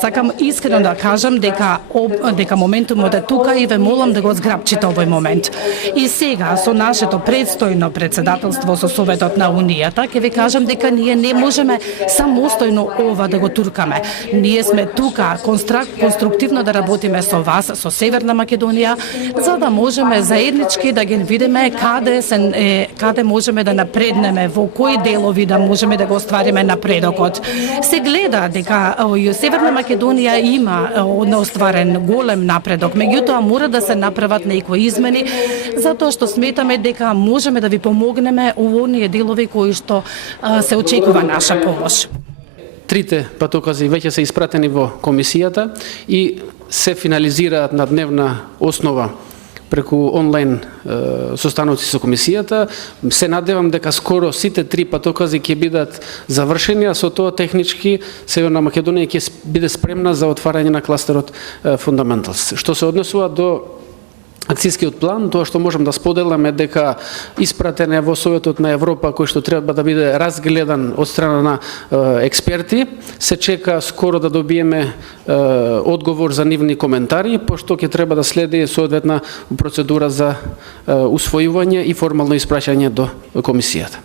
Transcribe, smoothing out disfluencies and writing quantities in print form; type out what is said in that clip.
Сакам искрено да кажам дека моментумот е тука и ве молам да го зграбчите овој момент. И сега со нашето предстојно председателство со Советот на Унијата ќе ви кажам дека ние не можеме самостојно ова да го туркаме. Ние сме тука конструктивно да работиме со вас, со Северна Македонија, за да можеме заеднички да ги видиме каде можеме да напреднеме, во кои делови да можеме да го оствариме напредокот. Се гледа дека Северна Македонија има остварен голем напредок, меѓутоа мора да се направат некои измени, затоа што сметаме дека можеме да ви помогнеме во оние делови кои што се очекува наша помош. Трите патокази веќе се испратени во комисијата и се финализираат на дневна основа преку онлайн состаноци со комисијата. Се надевам дека скоро сите три патокази ќе бидат завршени, а со тоа технички Северна Македонија ќе биде спремна за отварање на кластерот Fundamentals. Што се однесува до акцијскиот план, тоа што можам да споделам е дека испратен е во Советот на Европа, кој што треба да биде разгледан од страна на експерти. Се чека скоро да добиеме одговор за нивни коментари, пошто ќе треба да следи соодветна процедура за усвојување и формално испраќање до комисијата.